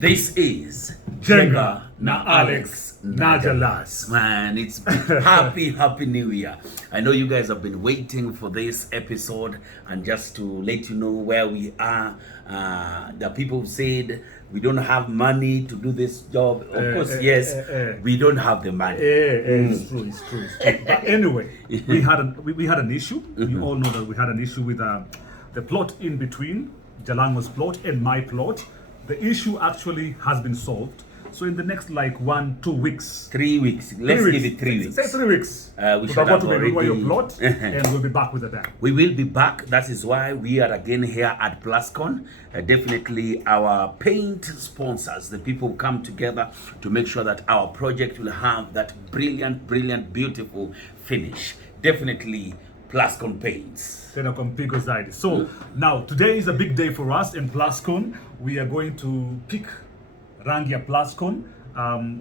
This is Jenga na Alex na Jalas. Man, it's happy new year. I know you guys have been waiting for this episode, and just to let you know where we are, the people said we don't have money to do this job. Of course, yes, we don't have the money. It's true. But anyway, we had an issue. You all know that we had an issue with the plot in between Jalango's plot and my plot. The issue actually has been solved. So in the next 1-2 weeks. 3 weeks. Let's give it 3 weeks. Say 3 weeks. We should have already... your plot, and we'll be back with the bang. We will be back. That is why we are again here at PlusCon. Definitely our paint sponsors, the people come together to make sure that our project will have that brilliant, beautiful finish. Definitely PlusCon paints. So now today is a big day for us in PlusCon. We are going to pick Rangia PlusCon,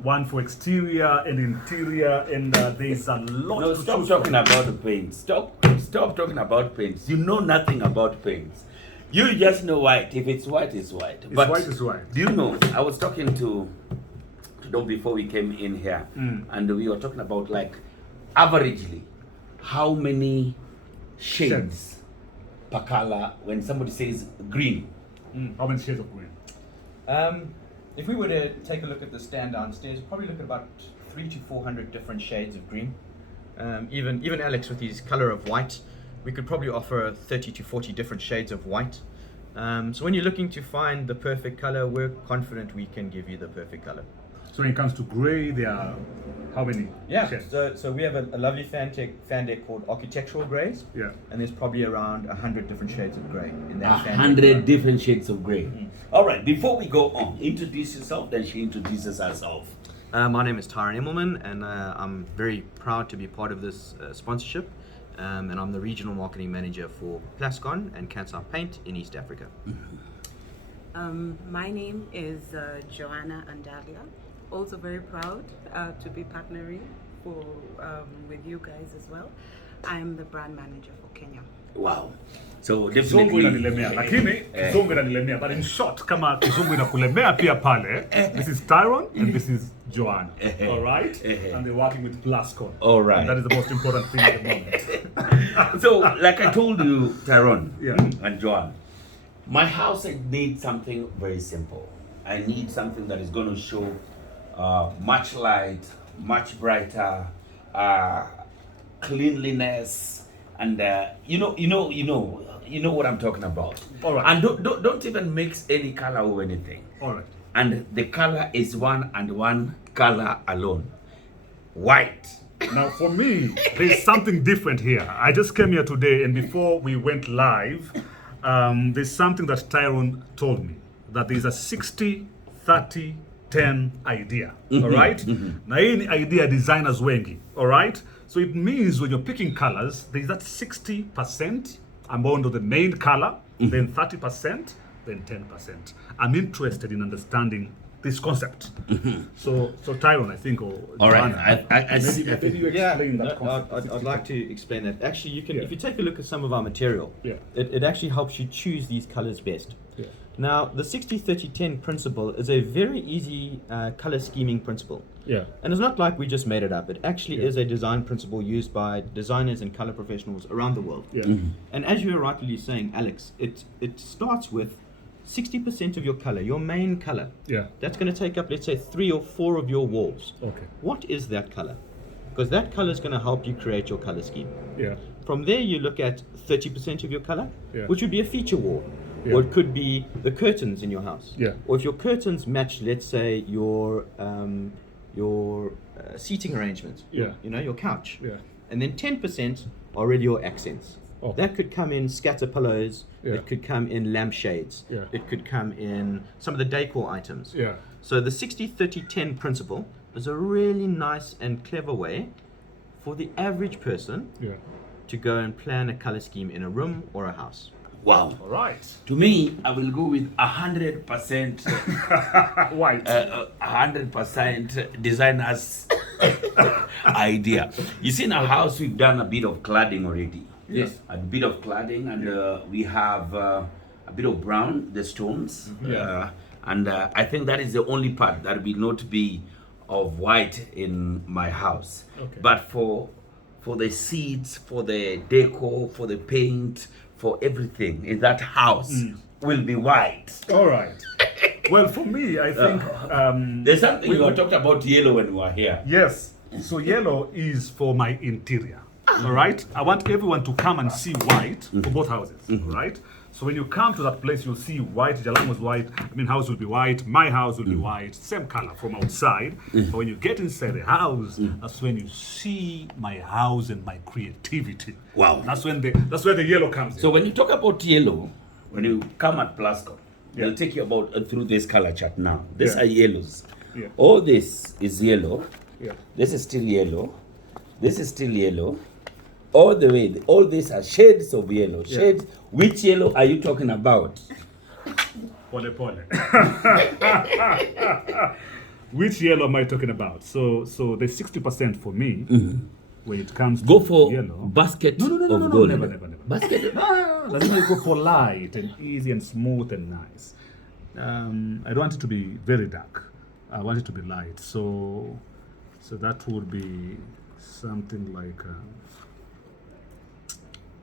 one for exterior and interior, and there's a lot. No, stop talking about the paints. Stop talking about paints. You know nothing about paints. You just know white. If it's white, it's white. White is white. Do you know? I was talking to Dom before we came in here, and we were talking about averagely how many shades per color when somebody says green. How many shades of green? If we were to take a look at the stand downstairs, we'd probably look at about 300 to 400 different shades of green. Even Alex with his color of white, we could probably offer 30 to 40 different shades of white. So when you're looking to find the perfect color, we're confident we can give you the perfect color. So when it comes to gray, there are how many shades? So we have a lovely fan deck called Architectural Grays. Yeah. And there's probably around 100 different shades of gray in that fan deck. 100 different shades of gray. All right, before we go on, introduce yourself, then she introduces herself. My name is Tyron Immelman, and I'm very proud to be part of this sponsorship. And I'm the regional marketing manager for PlusCon and Kansai Paint in East Africa. My name is Joanna Andalia. Also very proud to be partnering with you guys as well. I'm the brand manager for Kenya. Wow. So Kizungu definitely inanilemea, lakini Kizungu inanilemea, but in short, kama Kizungu inakulemea pia pale, this is Tyron and this is Joanna. All right? And they're working with PlusCon. All right. And that is the most important thing at the moment. So like I told you, Tyron and Joanna, my house, I need something very simple. I need something that is going to show much light, much brighter, cleanliness, and you know what I'm talking about. All right. And don't even mix any color or anything. All right. And the color is one color alone, white. Now for me, there's something different here. I just came here today, and before we went live, there's something that Tyron told me, that there's a 60-30-10 idea. All right? Na hii ni idea designers wengi. All right? So it means when you're picking colors, there's that 60% ambao ndo the main color, then 30%, then 10%. I'm interested in understanding this concept. So Tyron, I think, or All right. Joanna, maybe you explain that concept. I'd like to explain that. Actually, you can if you take a look at some of our material, Yeah. it actually helps you choose these colors best. Yeah. Now, the 60-30-10 principle is a very easy color scheming principle. Yeah. And it's not like we just made it up. It actually is a design principle used by designers and color professionals around the world. Yeah. And as you were rightly saying, Alex, it starts with 60% of your color, your main color. Yeah. That's going to take up, let's say, 3 or 4 of your walls. Okay. What is that color? Because that color is going to help you create your color scheme. Yeah. From there, you look at 30% of your color, Yeah. which would be a feature wall. Yeah. Or it could be the curtains in your house. Yeah. Or if your curtains match, let's say, your seating arrangements. Yeah. Your couch. Yeah. And then 10% are really your accents. Okay. That could come in scatter pillows. Yeah. It could come in lampshades. Yeah. It could come in some of the decor items. Yeah. So the 60-30-10 principle is a really nice and clever way for the average person Yeah. to go and plan a color scheme in a room or a house. Wow. All right. To me, I will go with 100% White. 100% designers idea. You see, in our house, we've done a bit of cladding already. Yes. A bit of cladding, and we have a bit of brown, the stones. And I think that is the only part that will not be of white in my house. Okay. But for the seats, for the decor, for the paint, for everything in that house will be white. All right. Well, for me, I think There's something we were talking about yellow when we were here. yes. So yellow is for my interior. All right. I want everyone to come and see white for both houses. All right. So when you come to that place, you'll see white. Jalam was white. I mean, house will be white. My house will be white. Same color from outside. But when you get inside the house, that's when you see my house and my creativity. Wow. That's where the yellow comes in. So when you talk about yellow, when you come at Plascon, Yeah. they'll take you about through this color chart now. These Yeah. are yellows. Yeah. All this is yellow. Yeah. This is still yellow. This is still yellow. All the way, all these are shades of yellow. Yeah. Shades. Which yellow are you talking about? Pole pole. Which yellow am I talking about? So the 60% for me when it comes Go to for yellow. basket No, of gold. never. Basket. That's why I go for light and easy and smooth and nice. I don't want it to be very dark. I want it to be light. So that would be something like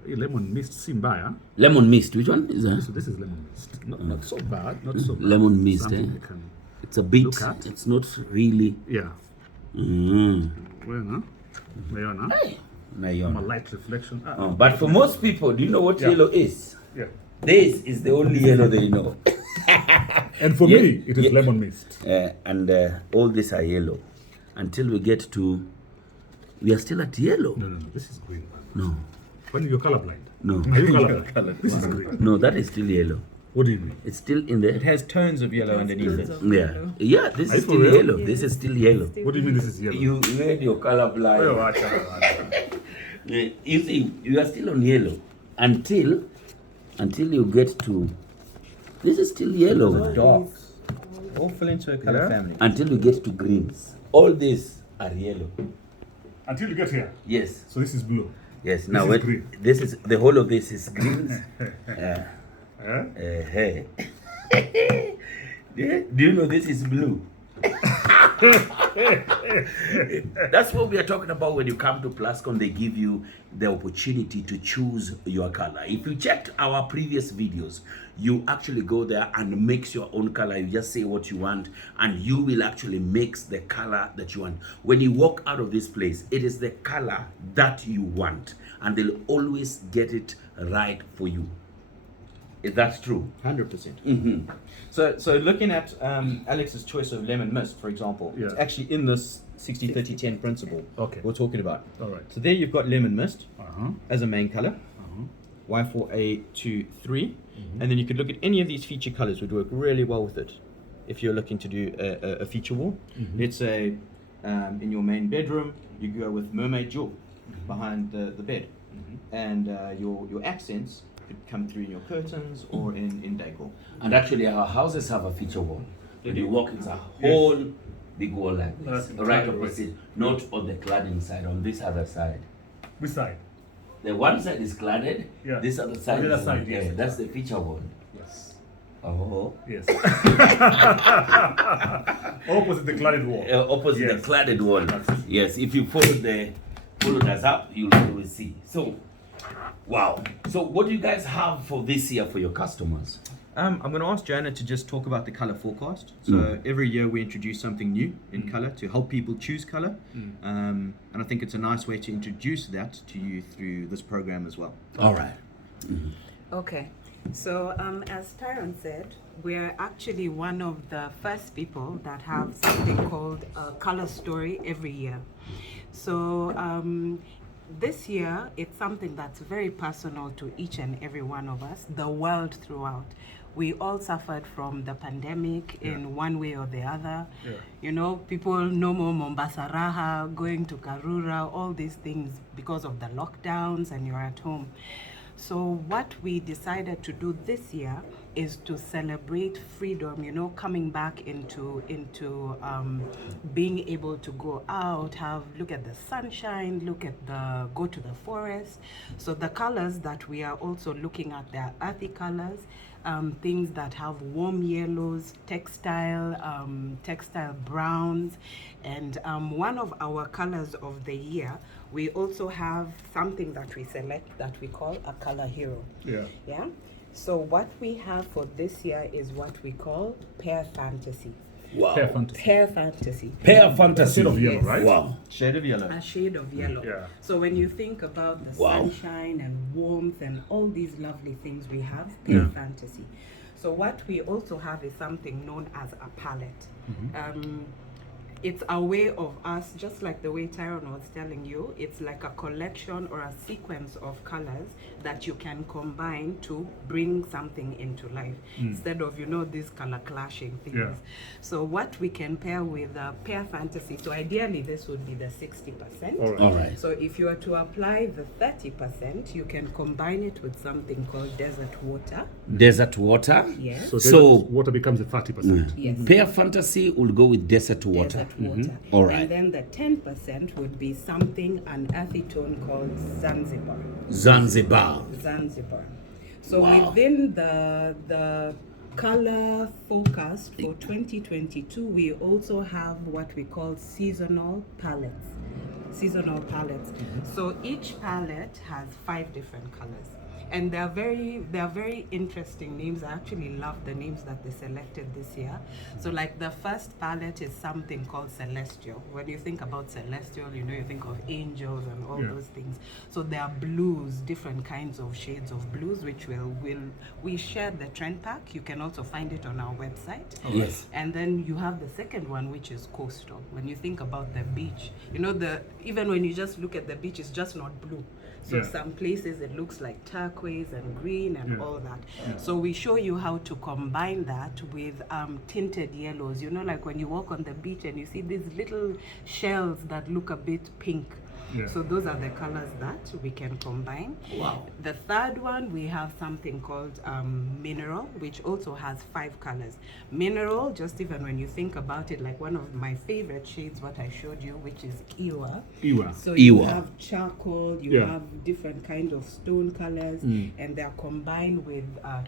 lemon mist simbaya. Lemon mist. Which one is that? So this is lemon mist. Not so bad. Not so bad. Lemon mist, Something eh? you can- It's a bit. Look at. It's not really. yeah. Mm. Well, I'm a Naiona. light reflection. But for most people, do you know what Yeah. yellow is? Yeah. This is the only yellow they know. And for Yeah, me, it is yeah. lemon mist. And all these are yellow. Until we get to. We are still at yellow. No. This is green. No. When you're colorblind. No. Are you colorblind? This is green. No, that is still yellow. What do you mean? It's still in It there. has tones of yellow underneath it. Yeah, this Are is you for still real? yellow. This is still yellow. What do you mean this is yellow? You made your color Oh, blind. acha. You see, you are still on yellow until you get to. This is still yellow. Darks. All fall into a color Yeah. family. Until you get to greens. All these are yellow. Until you get here. Yes. So this is blue. Yes. Now is when- green. this is the whole of this is greens. Eh? Hey. Do you know this is blue? That's what we are talking about when you come to Plascon. They give you the opportunity to choose your color. If you checked our previous videos, you actually go there and mix your own color. You just say what you want and you will actually mix the color that you want. When you walk out of this place, it is the color that you want and they'll always get it right for you. Is that true? 100%. So looking at Alex's choice of lemon mist, for example, it's Yeah. actually in this 60-30-10 principle Okay. we're talking about. All right. So there you've got lemon mist Uh-huh. as a main color. Y4A23, and then you could look at any of these feature colors would work really well with it if you're looking to do a feature wall. Let's say in your main bedroom you go with mermaid jewel behind the bed, and your accents could come through in your curtains or in decor. And actually, our houses have a feature wall. When you walk, it's a whole big wall like this, That's right cladding. opposite, not on the cladding side, on this other side. Which side? The one side is cladded, Yeah. this other side The other is side, yes. that's the feature wall. Yes. Oh. Yes. Opposite the cladded wall. Opposite Yes. the cladded wall. That's- Yes, if you followed us up, you'll always see. So, wow. So, what do you guys have for this year for your customers? I'm going to ask Joanna to just talk about the color forecast. So every year we introduce something new in color to help people choose color, and I think it's a nice way to introduce that to you through this program as well. All right. Okay, so as Tyrone said, we're actually one of the first people that have something called a color story every year. So this year, it's something that's very personal to each and every one of us, the world throughout. We all suffered from the pandemic in one way or the other. Yeah. You know, people no more Mombasa Raha, going to Karura, all these things because of the lockdowns and you're at home. So what we decided to do this year is to celebrate freedom, you know, coming back into being able to go out, look at the sunshine, go to the forest. So the colors that we are also looking at, they are earthy colors. things that have warm yellows, textile browns, and one of our colors of the year, we also have something that we select that we call a color hero. Yeah. So what we have for this year is what we call Pear Fantasy. Wow. Pear fantasy. Pear Fantasy. Pear Fantasy. Shade of yellow, Yes. right? Wow. Shade of yellow. A shade of yellow. Yeah. So when you think about the Wow. sunshine and warmth and all these lovely things we have, Pear Fantasy. So what we also have is something known as a palette. It's a way of us, just like the way Tyrone was telling you, it's like a collection or a sequence of colors that you can combine to bring something into life instead of, these color clashing things. Yeah. So what we can pair with Pear Fantasy, so ideally this would be the 60%. All right. All right. So if you are to apply the 30%, you can combine it with something called desert water. Desert water. Yes. So, So- water becomes a 30%. Yes. Pear Fantasy will go with desert water. Desert water. All right. And then the 10% would be something, an earthy tone called Zanzibar. Zanzibar. Zanzibar. So Wow. within the color forecast for 2022, we also have what we call seasonal palettes. So each palette has 5 different colors. And they are very interesting names. I actually love the names that they selected this year. So like the first palette is something called Celestial. When you think about Celestial, you think of angels and all those things. So there are blues, different kinds of shades of blues, which we shared the trend pack. You can also find it on our website. Yes. And then you have the second one, which is coastal. When you think about the beach, even when you just look at the beach, it's just not blue. So some places it looks like turquoise and green and all that. So we show you how to combine that with tinted yellows. Like when you walk on the beach and you see these little shells that look a bit pink. Yeah. So those are the colors that we can combine. Wow. The third one, we have something called Mineral, which also has 5 colors. Mineral, just even when you think about it, like one of my favorite shades, what I showed you, which is Iwa. Iwa. So you Iwa. have charcoal, you Yeah. have different kind of stone colors, and they're combined with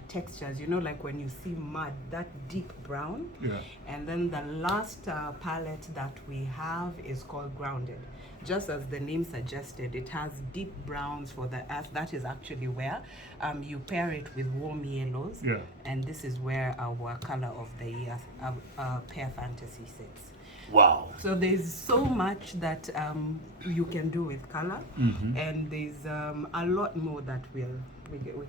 textures. Like when you see mud, that deep brown. Yeah. And then the last palette that we have is called Grounded. Just as the name suggested, it has deep browns for the earth. That is actually where you pair it with warm yellows. Yeah. And this is where our color of the year, Pear Fantasy, sits. Wow. So there's so much that you can do with color, and there's a lot more that we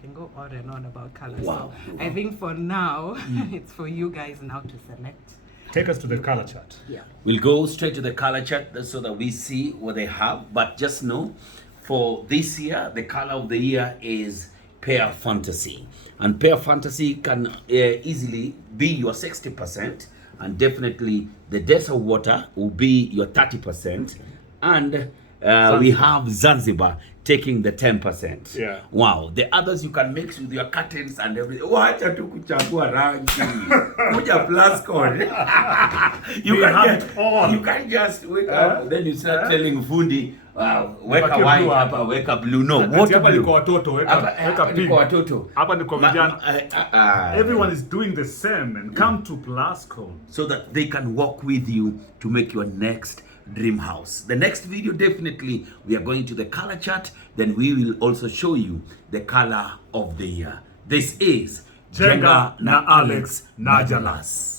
can go on and on about color. Wow. So I think for now, it's for you guys now to select. Take us to the color chart. Yeah. We'll go straight to the color chart so that we see what they have. But just know, for this year, the color of the year is Pear Fantasy. And Pear Fantasy can easily be your 60%. And definitely the desert water will be your 30%. And we have Zanzibar taking the 10%. Yeah. Wow. The others you can mix with your curtains and everything. Wacha tu kuchagua rangi. Kuja plus code. You can't just wake up, then you start telling fundi, weka white blue hapa, weka blue. No, what Hapa ni blue? kwa watoto, weka Hapa ni pink. kwa watoto. Hapa ni kwa vijana. Everyone is doing the same, and come to Plascon. So that they can walk with you to make your next dream house. The next video, definitely we are going to the color chart, then we will also show you the color of the year. This is Jenga na Alex na Jalas.